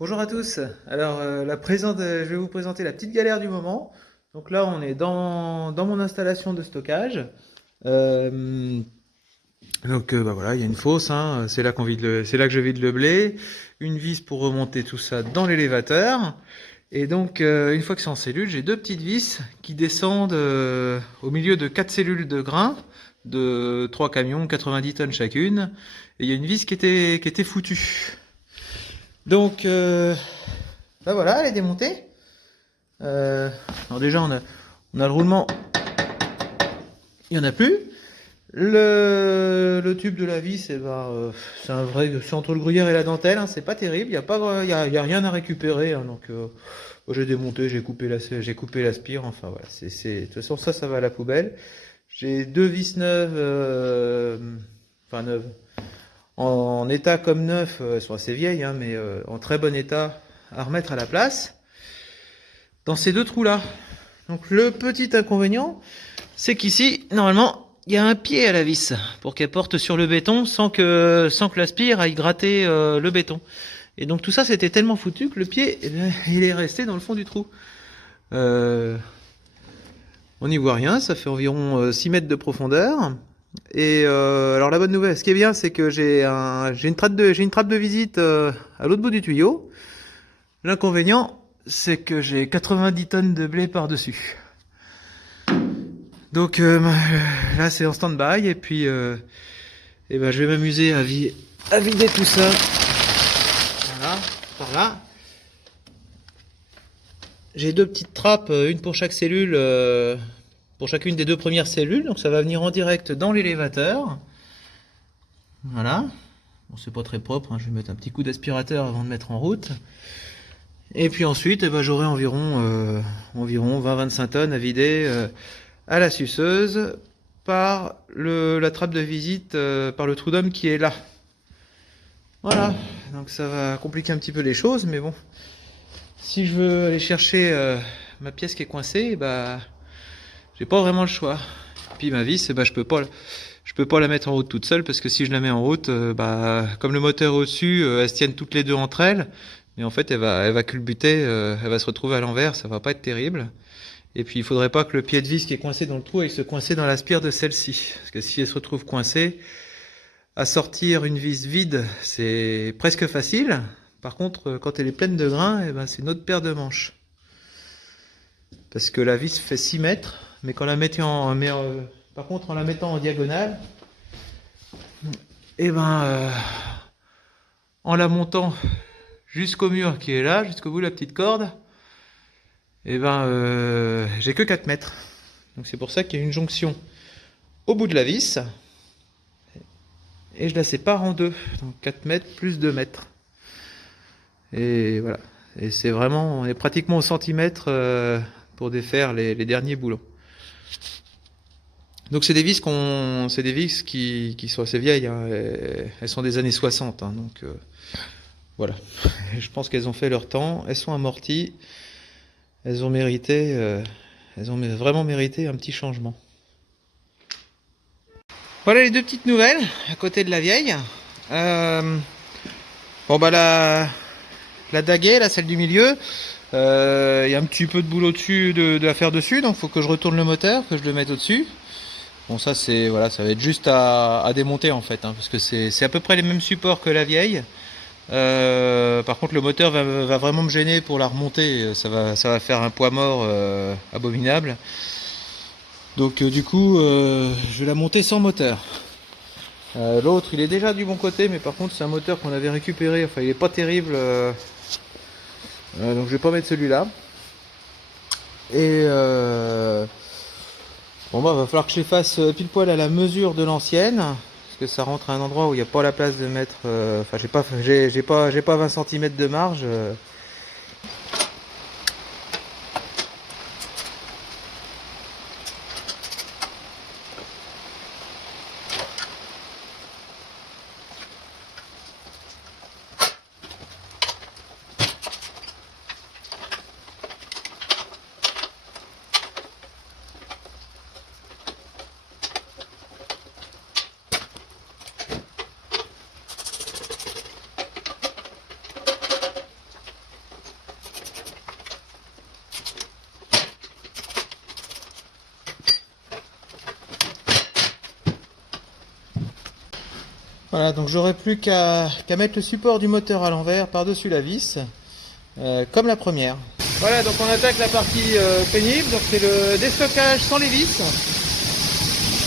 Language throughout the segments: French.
Bonjour à tous. Alors, je vais vous présenter la petite galère du moment. Donc là, on est dans mon installation de stockage. Euh, bah voilà, il y a une fosse, hein, c'est là que je vide le blé. Une vis pour remonter tout ça dans l'élévateur. Et donc, une fois que c'est en cellule, j'ai deux petites vis qui descendent au milieu de quatre cellules de grains de trois camions, 90 tonnes chacune. Et il y a une vis qui était foutue. Donc, bah voilà, elle est démontée. Alors déjà, on a le roulement, il n'y en a plus. Le tube de la vis, c'est entre le gruyère et la dentelle, hein, c'est pas terrible, il y a rien à récupérer, hein, donc moi, j'ai démonté, j'ai coupé la spire, enfin voilà, de toute façon ça va à la poubelle. J'ai deux vis neuves, enfin neuves, en état comme neuf, elles sont assez vieilles, hein, mais en très bon état à remettre à la place dans ces deux trous là. Donc le petit inconvénient, c'est qu'ici, normalement, il y a un pied à la vis pour qu'elle porte sur le béton sans que la spire aille gratter le béton. Et donc tout ça, c'était tellement foutu que le pied, il est resté dans le fond du trou. Euh, on n'y voit rien, ça fait environ 6 mètres de profondeur. Et alors la bonne nouvelle, ce qui est bien, c'est que j'ai une trappe de visite à l'autre bout du tuyau. L'inconvénient, c'est que j'ai 90 tonnes de blé par-dessus. Donc là c'est en stand-by et ben, je vais m'amuser à vider tout ça. Voilà, par là. J'ai deux petites trappes, une pour chaque cellule, pour chacune des deux premières cellules. Donc ça va venir en direct dans l'élévateur. Voilà. Bon, c'est pas très propre, hein. Je vais mettre un petit coup d'aspirateur avant de mettre en route. Et puis ensuite, eh ben, j'aurai environ 20-25 tonnes à vider à la suceuse par la trappe de visite, par le trou d'homme qui est là. Voilà, donc ça va compliquer un petit peu les choses, mais bon, si je veux aller chercher ma pièce qui est coincée, bah, j'ai pas vraiment le choix. Puis ma vis, bah, je peux pas la mettre en route toute seule parce que si je la mets en route, bah, comme le moteur est au-dessus, elles se tiennent toutes les deux entre elles, mais en fait, elle va culbuter, elle va se retrouver à l'envers, ça va pas être terrible. Et puis, il faudrait pas que le pied de vis qui est coincé dans le trou aille se coincer dans la spire de celle-ci, parce que si elle se retrouve coincée, à sortir une vis vide, c'est presque facile. Par contre, quand elle est pleine de grains, eh ben, c'est une autre paire de manches. Parce que la vis fait 6 mètres, mais par contre, en la mettant en diagonale, eh ben, en la montant jusqu'au mur qui est là, jusqu'au bout de la petite corde, eh ben, j'ai que 4 mètres. Donc c'est pour ça qu'il y a une jonction au bout de la vis, et je la sépare en deux. Donc 4 mètres plus 2 mètres. Et voilà. Et on est pratiquement au centimètre pour défaire les derniers boulons. Donc c'est des vis qui sont assez vieilles, hein. Elles sont des années 60, hein, donc voilà. Je pense qu'elles ont fait leur temps, elles sont amorties, elles ont mérité, elles ont vraiment mérité un petit changement. Voilà les deux petites nouvelles à côté de la vieille. Bon bah la daguet, là, celle du milieu, il y a un petit peu de boulot dessus, de à faire dessus, donc il faut que je retourne le moteur, que je le mette au-dessus. Bon, ça c'est voilà, ça va être juste à démonter en fait, hein, parce que c'est à peu près les mêmes supports que la vieille. Par contre, le moteur va vraiment me gêner pour la remonter, ça va faire un poids mort abominable. Donc du coup, je vais la monter sans moteur. L'autre, il est déjà du bon côté, mais par contre, c'est un moteur qu'on avait récupéré. Enfin, il est pas terrible, donc je vais pas mettre celui-là. Et bon bah va falloir que je les fasse pile poil à la mesure de l'ancienne, parce que ça rentre à un endroit où il n'y a pas la place de mettre. Enfin j'ai pas 20 cm de marge. Voilà, donc j'aurai plus qu'à mettre le support du moteur à l'envers par-dessus la vis, comme la première. Voilà, donc on attaque la partie pénible, donc c'est le déstockage sans les vis.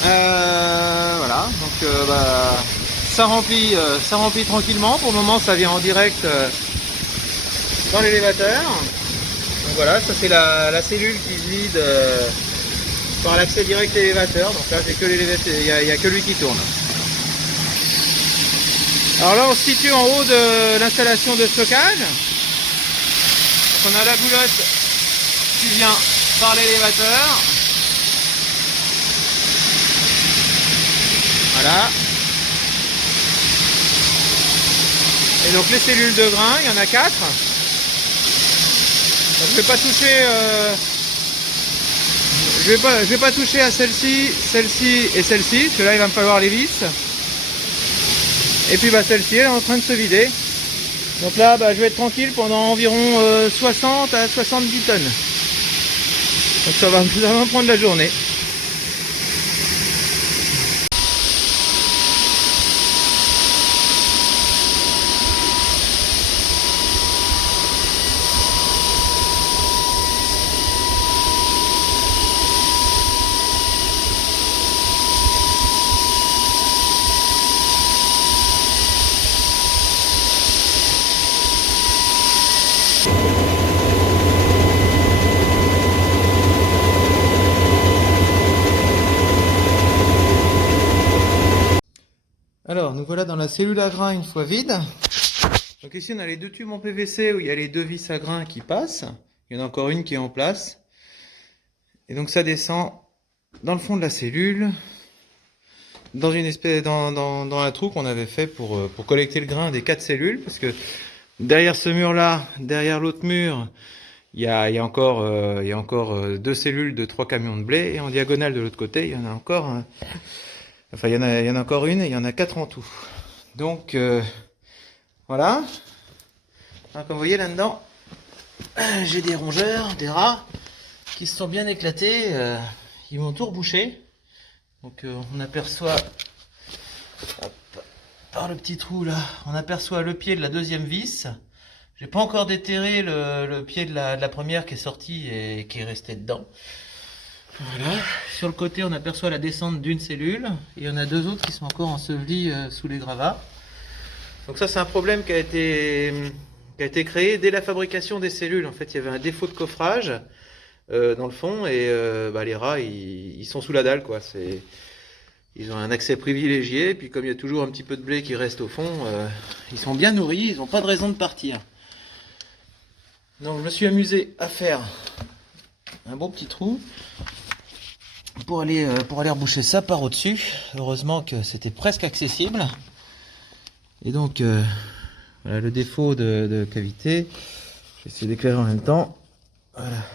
Voilà, donc ça remplit tranquillement. Pour le moment, ça vient en direct dans l'élévateur. Donc voilà, ça c'est la cellule qui se vide par l'accès direct à l'élévateur. Donc là, j'ai que l'élévateur, il n'y a que lui qui tourne. Alors là, on se situe en haut de l'installation de stockage. Donc on a la boulotte qui vient par l'élévateur. Voilà. Et donc les cellules de grain, il y en a 4. Donc je vais pas toucher je vais pas toucher à celle-ci, celle-ci et celle-ci, parce que là il va me falloir les vis. Et puis celle-ci elle est en train de se vider. Donc là je vais être tranquille pendant environ 60 à 70 tonnes. Donc ça va me prendre la journée. Alors, nous voilà dans la cellule à grain une fois vide. Donc ici, on a les deux tubes en PVC où il y a les deux vis à grain qui passent. Il y en a encore une qui est en place. Et donc ça descend dans le fond de la cellule, dans une espèce, dans un trou qu'on avait fait pour collecter le grain des 4 cellules. Parce que derrière ce mur-là, derrière l'autre mur, il y a encore 2 cellules de 3 camions de blé. Et en diagonale de l'autre côté, il y en a encore... Enfin, il y en a encore une et il y en a 4 en tout. Donc, voilà. Alors, comme vous voyez là-dedans, j'ai des rongeurs, des rats, qui se sont bien éclatés. Ils m'ont tout rebouché. Donc, on aperçoit, hop, par le petit trou là, on aperçoit le pied de la deuxième vis. J'ai pas encore déterré le pied de la première qui est sorti et qui est resté dedans. Voilà, sur le côté on aperçoit la descente d'une cellule, et il y en a 2 autres qui sont encore ensevelis sous les gravats. Donc ça c'est un problème qui a été créé dès la fabrication des cellules. En fait il y avait un défaut de coffrage dans le fond, et les rats ils sont sous la dalle quoi. Ils ont un accès privilégié, puis comme il y a toujours un petit peu de blé qui reste au fond, ils sont bien nourris, ils n'ont pas de raison de partir. Donc je me suis amusé à faire un bon petit trou pour aller reboucher ça par au-dessus. Heureusement que c'était presque accessible. Et donc voilà le défaut de cavité. Je vais essayer d'éclairer en même temps. Voilà.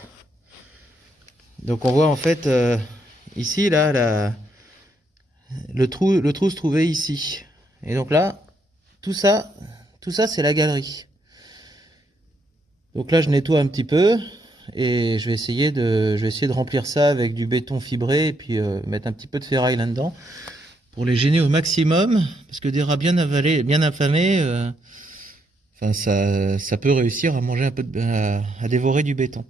Donc on voit en fait ici là le trou se trouvait ici. Et donc là tout ça c'est la galerie. Donc là je nettoie un petit peu. Et je vais essayer de remplir ça avec du béton fibré et puis mettre un petit peu de ferraille là-dedans pour les gêner au maximum, parce que des rats bien avalés, bien affamés, ça peut réussir à manger un peu à dévorer du béton.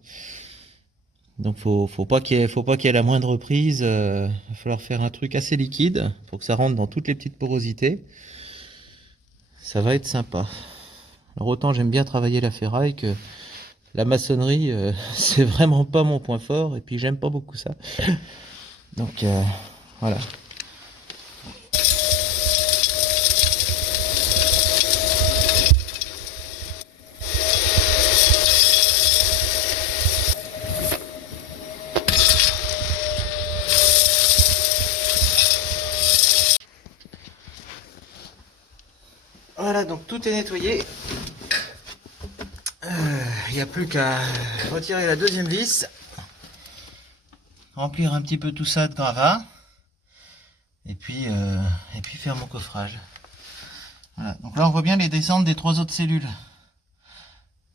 Donc faut pas qu'il y ait la moindre prise. Il va falloir faire un truc assez liquide pour que ça rentre dans toutes les petites porosités. Ça va être sympa. Alors autant j'aime bien travailler la ferraille que la maçonnerie, c'est vraiment pas mon point fort, et puis j'aime pas beaucoup ça. Donc voilà. Voilà, donc tout est nettoyé. Il n'y a plus qu'à retirer la deuxième vis, remplir un petit peu tout ça de gravats, et puis faire mon coffrage. Voilà. Donc là on voit bien les descentes des 3 autres cellules.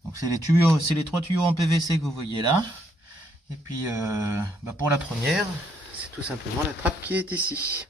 Donc c'est les tuyaux, c'est les 3 tuyaux en PVC que vous voyez là. Et puis pour la première, c'est tout simplement la trappe qui est ici.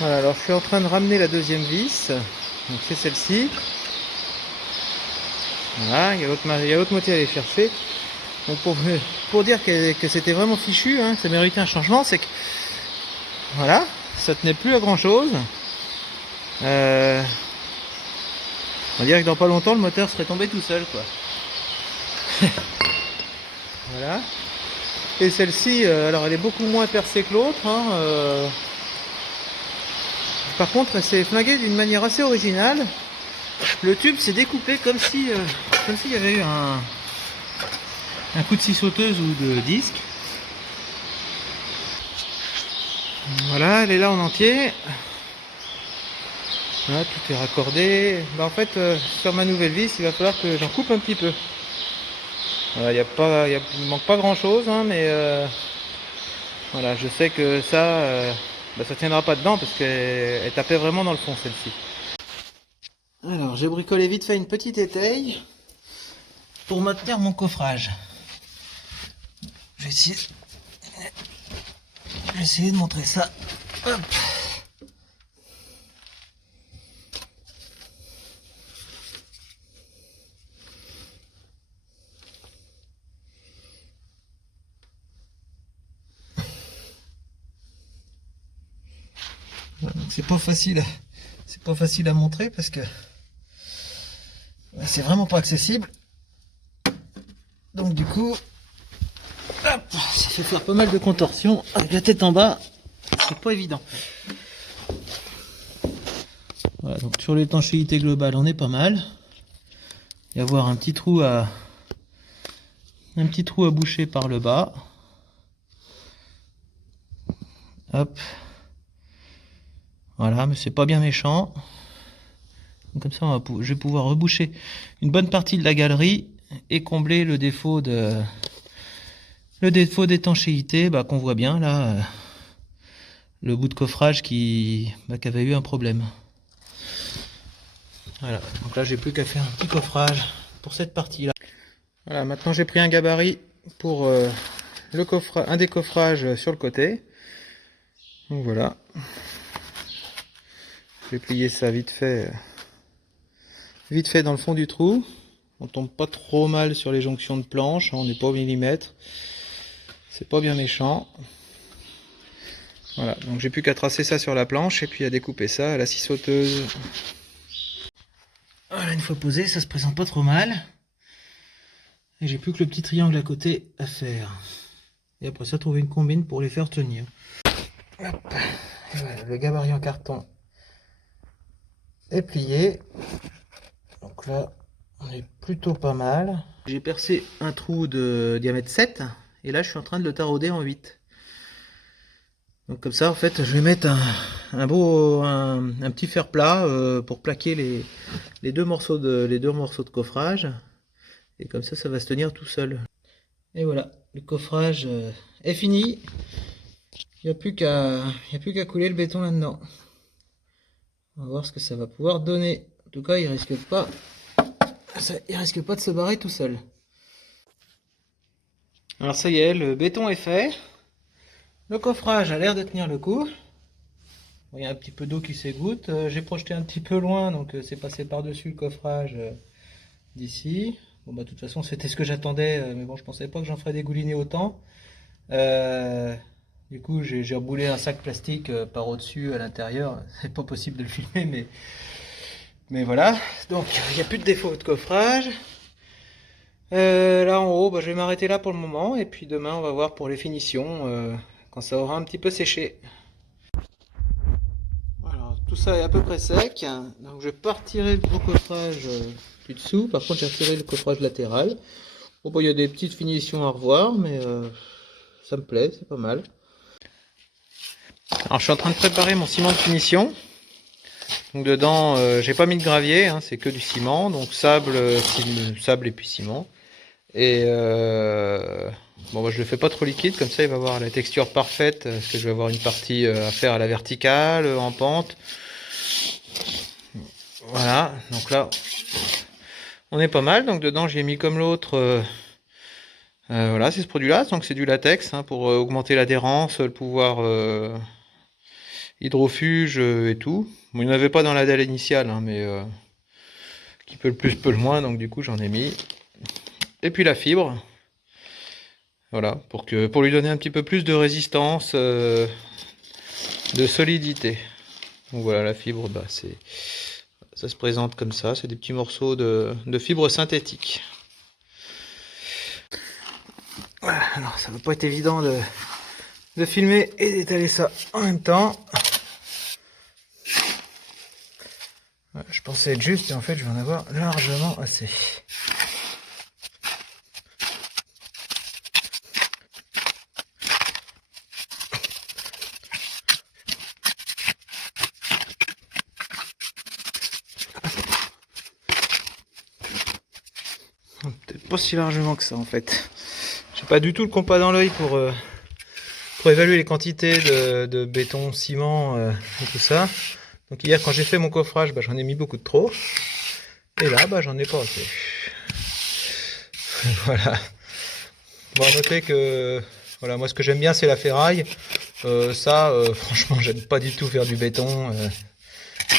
Voilà, alors je suis en train de ramener la deuxième vis. Donc c'est celle-ci. Voilà, il y a l'autre moitié à aller chercher. Donc pour dire que c'était vraiment fichu, hein, que ça méritait un changement, c'est que voilà, ça tenait plus à grand chose. On dirait que dans pas longtemps le moteur serait tombé tout seul, quoi. Voilà. Et celle-ci, alors elle est beaucoup moins percée que l'autre, hein, par contre elle s'est flinguée d'une manière assez originale. Le tube s'est découpé comme s'il y avait eu un coup de scie sauteuse ou de disque. Voilà, elle est là en entier. Voilà, tout est raccordé. Bah, en fait, sur ma nouvelle vis, il va falloir que j'en coupe un petit peu. Voilà, il manque pas grand chose, hein, mais voilà, je sais que ça, bah, ça tiendra pas dedans parce qu'elle tapait vraiment dans le fond, celle-ci. Alors, j'ai bricolé vite fait une petite étaye pour maintenir mon coffrage. Je vais essayer de montrer ça. Hop. C'est pas facile à montrer parce que c'est vraiment pas accessible. Donc du coup, hop, ça fait faire pas mal de contorsions avec la tête en bas. C'est pas évident. Voilà, donc sur l'étanchéité globale, on est pas mal. Il y avoir un petit trou à boucher par le bas. Hop. Voilà, mais c'est pas bien méchant. Donc comme ça, je vais pouvoir reboucher une bonne partie de la galerie et combler le défaut d'étanchéité, bah, qu'on voit bien là, le bout de coffrage qui avait eu un problème. Voilà, donc là j'ai plus qu'à faire un petit coffrage pour cette partie là. Voilà, maintenant j'ai pris un gabarit pour un décoffrage sur le côté. Donc voilà. Je vais plier ça vite fait dans le fond du trou. On tombe pas trop mal sur les jonctions de planche, on n'est pas au millimètre. C'est pas bien méchant. Voilà, donc j'ai plus qu'à tracer ça sur la planche et puis à découper ça à la scie sauteuse. Voilà, une fois posé, ça se présente pas trop mal. Et j'ai plus que le petit triangle à côté à faire. Et après ça, trouver une combine pour les faire tenir. Hop. Voilà, le gabarit en carton est plié. Donc là, on est plutôt pas mal. J'ai percé un trou de diamètre 7 et là je suis en train de le tarauder en 8. Donc comme ça en fait je vais mettre un petit fer plat pour plaquer les deux morceaux de coffrage. Et comme ça va se tenir tout seul. Et voilà, le coffrage est fini. Il n'y a plus qu'à couler le béton là-dedans. On va voir ce que ça va pouvoir donner. En tout cas, il risque pas de se barrer tout seul. Alors ça y est, le béton est fait. Le coffrage a l'air de tenir le coup. Il y a un petit peu d'eau qui s'égoutte. J'ai projeté un petit peu loin, donc c'est passé par-dessus le coffrage d'ici. Bon bah de toute façon c'était ce que j'attendais, mais bon je pensais pas que j'en ferais dégouliner autant. Du coup j'ai reboulé un sac plastique par au-dessus à l'intérieur. C'est pas possible de le filmer, mais voilà. Donc il n'y a plus de défaut de coffrage. Là en haut, bah, je vais m'arrêter là pour le moment et puis demain on va voir pour les finitions quand ça aura un petit peu séché. Alors tout ça est à peu près sec, donc je vais pas retirer le gros coffrage plus dessous. Par contre j'ai retiré le coffrage latéral. Bon bah il y a des petites finitions à revoir, mais ça me plaît, c'est pas mal. Alors je suis en train de préparer mon ciment de finition. Donc dedans j'ai pas mis de gravier, hein, c'est que du ciment, donc sable et puis ciment. Et bon bah je le fais pas trop liquide, comme ça il va avoir la texture parfaite, parce que je vais avoir une partie à faire à la verticale, en pente. Voilà, donc là on est pas mal. Donc dedans j'ai mis comme l'autre, voilà, c'est ce produit là, donc c'est du latex hein, pour augmenter l'adhérence, le pouvoir hydrofuge et tout. Bon, il n'y en avait pas dans la dalle initiale, hein, mais qui peut le plus, peut le moins, donc du coup j'en ai mis. Et puis la fibre, voilà, pour lui donner un petit peu plus de résistance, de solidité. Donc voilà, la fibre, bah, ça se présente comme ça, c'est des petits morceaux de fibre synthétique. Voilà, alors ça va pas être évident de filmer et d'étaler ça en même temps. Voilà, je pensais être juste et en fait je vais en avoir largement assez. Peut-être pas si largement que ça en fait. J'ai pas du tout le compas dans l'œil pour évaluer les quantités de béton, ciment et tout ça. Donc hier quand j'ai fait mon coffrage, bah, j'en ai mis beaucoup de trop. Et là, bah, j'en ai pas assez. Voilà. Bon, à noter que voilà, moi ce que j'aime bien c'est la ferraille. Franchement, j'aime pas du tout faire du béton.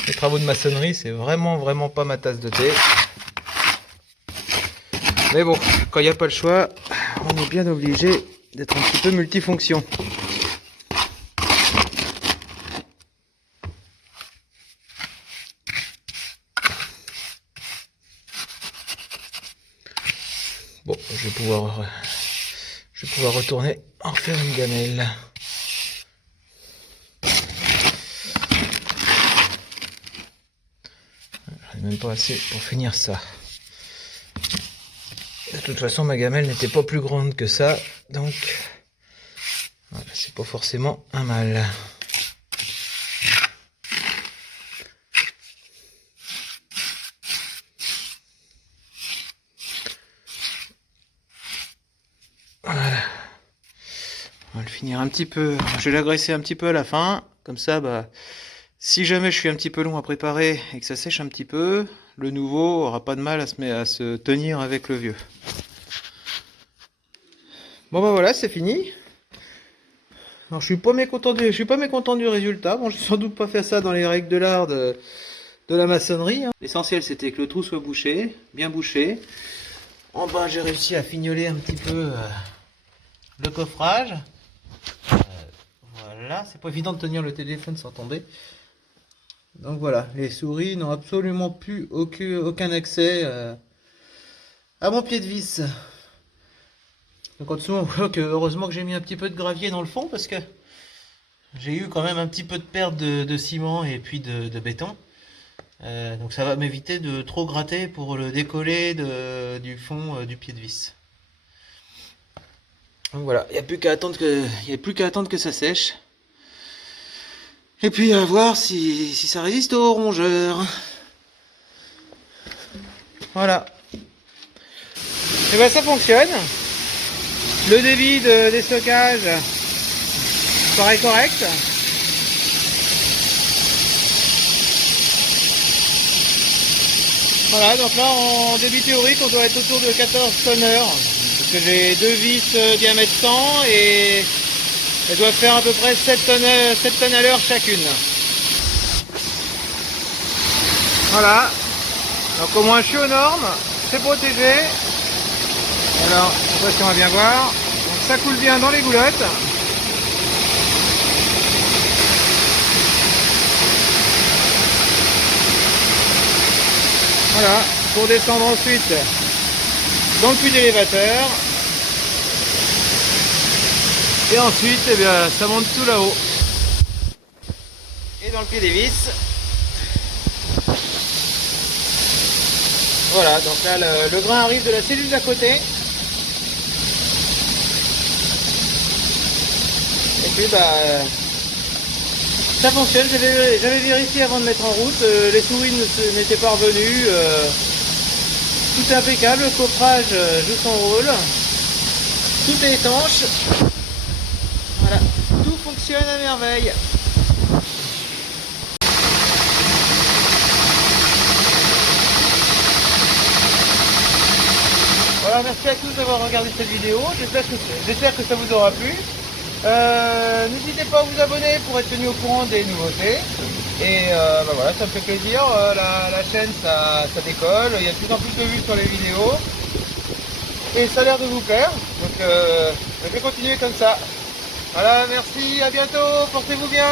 Les travaux de maçonnerie, c'est vraiment pas ma tasse de thé. Mais bon, quand il n'y a pas le choix, on est bien obligé d'être un petit peu multifonction. Bon, je vais pouvoir retourner en faire une gamelle. J'en ai même pas assez pour finir ça. De toute façon, ma gamelle n'était pas plus grande que ça, donc voilà, c'est pas forcément un mal. Voilà. On va le finir un petit peu. Je vais l'agraisser un petit peu à la fin, comme ça, bah, si jamais je suis un petit peu long à préparer et que ça sèche un petit peu, le nouveau aura pas de mal à se tenir avec le vieux. Bon bah voilà, c'est fini. Alors je suis pas mécontent du résultat. Bon, j'ai sans doute pas fait ça dans les règles de l'art de la maçonnerie, hein. L'essentiel c'était que le trou soit bouché, bien bouché. En bas j'ai réussi à fignoler un petit peu le coffrage. Voilà, c'est pas évident de tenir le téléphone sans tomber. Donc voilà, les souris n'ont absolument plus aucun accès à mon pied de vis. Donc en dessous on voit que heureusement que j'ai mis un petit peu de gravier dans le fond parce que j'ai eu quand même un petit peu de perte de ciment et puis de béton. Donc ça va m'éviter de trop gratter pour le décoller du fond du pied de vis. Donc voilà, il n'y a plus qu'à attendre que ça sèche. Et puis à voir si ça résiste aux rongeurs. Voilà. Et ben ça fonctionne. Le débit des stockages paraît correct. Voilà, donc là en débit théorique on doit être autour de 14 tonneurs. Parce que j'ai deux vis diamètre 100 et elles doivent faire à peu près 7 tonnes à l'heure chacune. Voilà. Donc au moins je suis aux normes, c'est protégé. Alors, je sais pas si on va bien voir. Donc ça coule bien dans les goulottes. Voilà, pour descendre ensuite dans le puits d'élévateur. Et ensuite, eh bien, ça monte tout là-haut. Et dans le pied des vis. Voilà, donc là, le grain arrive de la cellule d'à côté. Et puis, bah, ça fonctionne. J'avais vérifié avant de mettre en route. Les souris n'étaient pas revenues. Tout est impeccable. Le coffrage joue son rôle. Tout est étanche. Voilà, tout fonctionne à merveille. Voilà, merci à tous d'avoir regardé cette vidéo. J'espère que ça vous aura plu. n'hésitez pas à vous abonner pour être tenu au courant des nouveautés. Et voilà, ça me fait plaisir. La chaîne, ça décolle. Il y a de plus en plus de vues sur les vidéos. Et ça a l'air de vous plaire. Donc je vais continuer comme ça. Voilà, merci, à bientôt, portez-vous bien.